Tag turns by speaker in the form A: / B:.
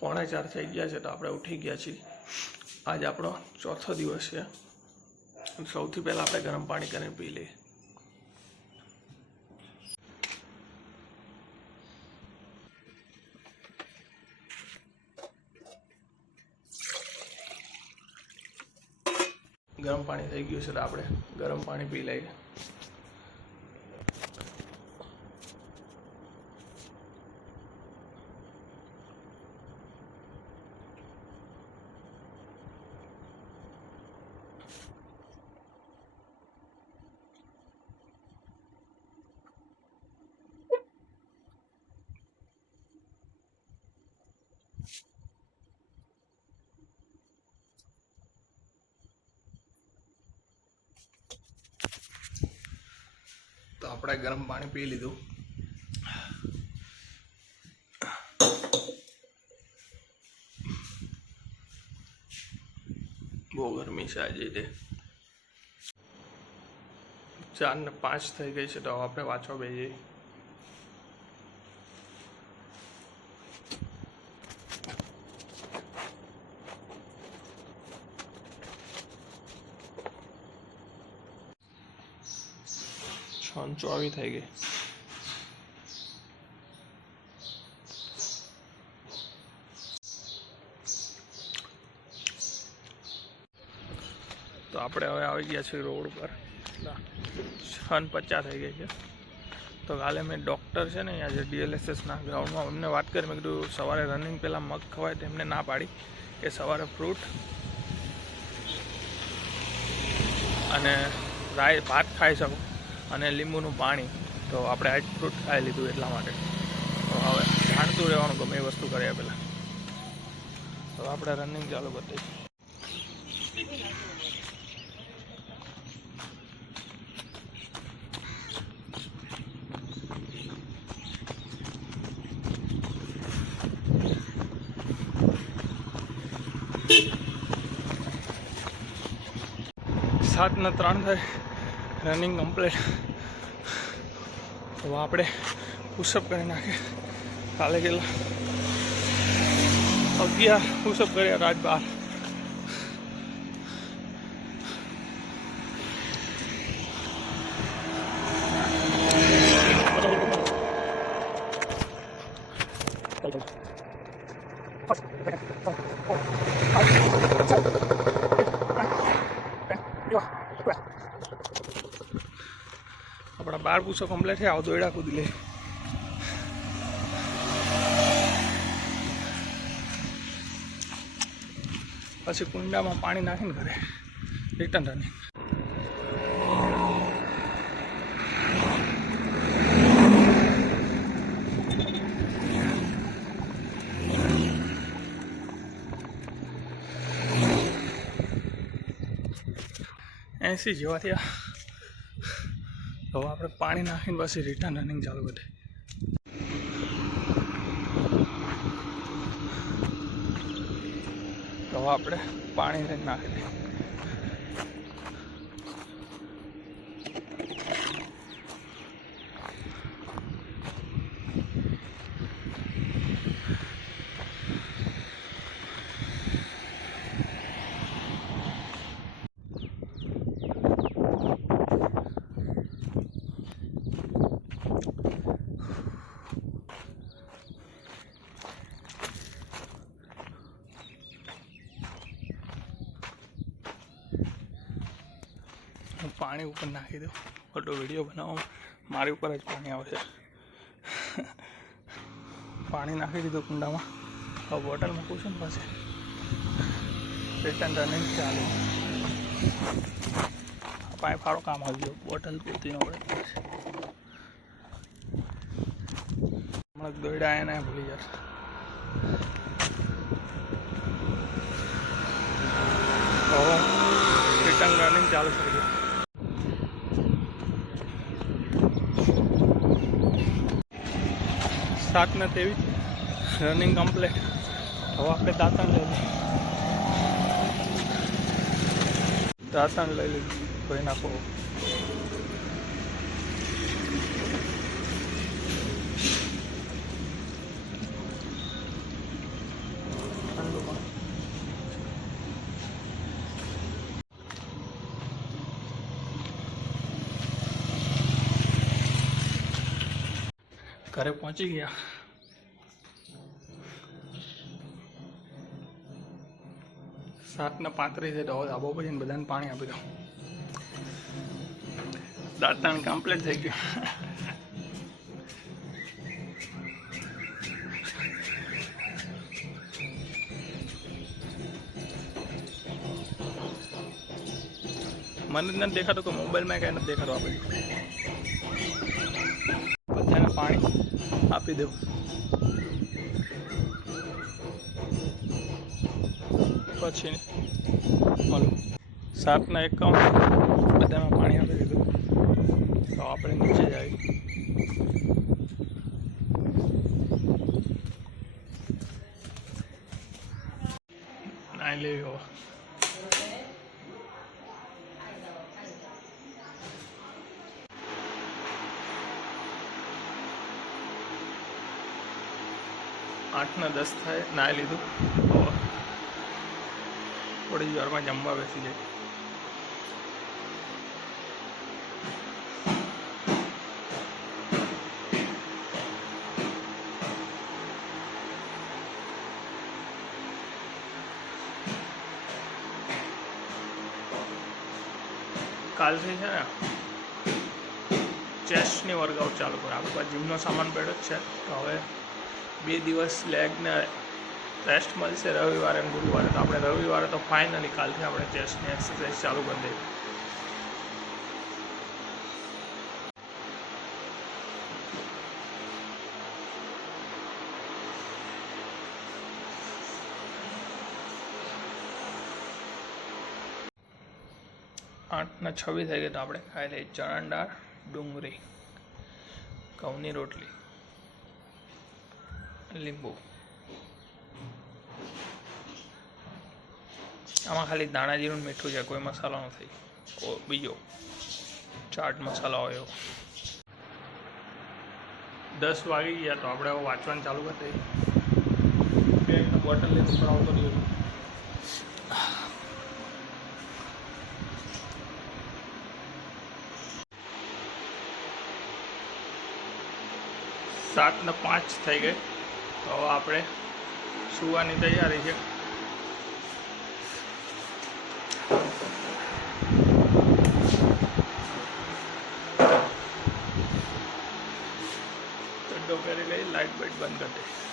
A: પોણા ચાર થઈ ગયા છે તો આપણે ઉઠી ગયા છીએ. આજ આપણો ચોથો દિવસ છે. સૌથી પહેલાં આપણે ગરમ પાણી કરીને પી લઈએ. ગરમ પાણી થઈ ગયું છે તો આપણે ગરમ પાણી પી લઈએ. આપણે ગરમ પાણી પી લીધું. બહુ ગરમી છે આજે તે. ચાર ને પાંચ થઈ ગઈ છે તો આપણે વાંચવા બેસીએ છ આવી થઈ ગઈ. તો આપણે હવે આવી ગયા છીએ રોડ પર. છન પચાસ થઈ ગઈ છે. તો કાલે મેં ડૉક્ટર છે ને અહીંયા જે ડીએલએસએસના ગ્રાઉન્ડમાં એમને વાત કરી, મેં કીધું સવારે રનિંગ પહેલાં મગ ખવાય તો એમને ના પાડી કે સવારે ફ્રૂટ અને રાય ભાત ખાઈ શકો. અને લીંબુનું પાણી. તો આપણે આજ ફ્રૂટ ખાઈ લીધું એટલા માટે. તો હવે જાણતું રહેવાનું ગમે એ વસ્તુ કર્યા પહેલાં. તો આપણે રનિંગ ચાલુ કરી દઈશું. સાત ને ત્રણ થાય રનિંગ કમ્પ્લીટ. તો આપણે પુશઅપ કરી નાખીએ. કાલે ગયેલા અગિયાર પુશઅપ કર્યા રાત બાર. બાર પૂછો કમ્પ્લેટ છે, આવો દોયડા કૂદી લે. પછી કુંડામાં પાણી નાખીને ઘરે રિટર્ન રનિંગ એંસી જેવા થયા. હવે આપણે પાણી નાખીને પછી રિટર્ન રનિંગ ચાલુ કરીએ. તો આપણે પાણી નાખી દઈએ. પાણી ઉપર નાખી દઉં. ફોટો વીડિયો બનાવો. મારી ઉપર જ પાણી આવશે. પાણી નાખી દીધું કુંડામાં. હવે બોટલ મૂકું છું ને પછી. રિટર્ન રનિંગ ચાલુ. પાણી ફાળો કામ આવી ગયો. બોટલ પૂરતી ન પડે હમણાં દોડ્યા એને ભૂલી જશે રિટર્ન રનિંગ ચાલુ થઈ દો સાત ને તેવીસ રનિંગ કમ્પ્લીટ હવે આપણે દાંતણ લઈ લઈએ. દાંતણ લઈ લીધું ધોઈ નાખો. ઘરે પહોંચી ગયા. સાતને પાંત્રીસ તો હવે ધાબો પછી બધાને પાણી આપી દો દાંતાણ કમ્પ્લીટ થઈ ગયું. મને જ નથી દેખાતું કે મોબાઈલમાં કાંઈ નથી દેખાતું આપણે. બધાને પાણી. આપી દેવું. પછી મળું. સાતના એકાઉન્ટ બધામાં પાણી આપી દીધું. તો આપણે નીચે જાય નાઈ લેવી હવે આઠના દસ થાય, નાહી લીધું. તો થોડી વારમાં જમવા બેસી જાય કાલથી છે ને ચેસ્ટની વર્કઆઉટ ચાલુ કરે. આપણી જીમનો સામાન પડ્યો જ છે. તો હવે બે દિવસ લેગને રેસ્ટ મળશે રવિવારે અને ગુરુવારે. તો આપણે રવિવારે તો ફાઇનલી કાલથી આપણે ચેસ્ટની એક્સરસાઇઝ ચાલુ કરી દઈએ. આઠના છવ્વીસ થઈ ગઈ તો આપણે ખાઈ લઈએ ચણા દાળ, ડુંગળી, ઘઉંની રોટલી. લીંબુ. આમાં ખાલી દાણા જીરું મીઠું છે, કોઈ મસાલો નથી. બીજો ચાટ મસાલો એવો. દસ વાગી ગયા તો આપણે હવે વાંચવાનું ચાલુ કરી દઈએ. બોટલ લઈને ઉપર આવતો રહ્યો સાત ને પાંચ થઈ ગઈ. તો આપણે સુવાની તૈયારી છે. ચડ્ડો કરી લઈ લાઇટ બાઇટ બંધ કરી દે.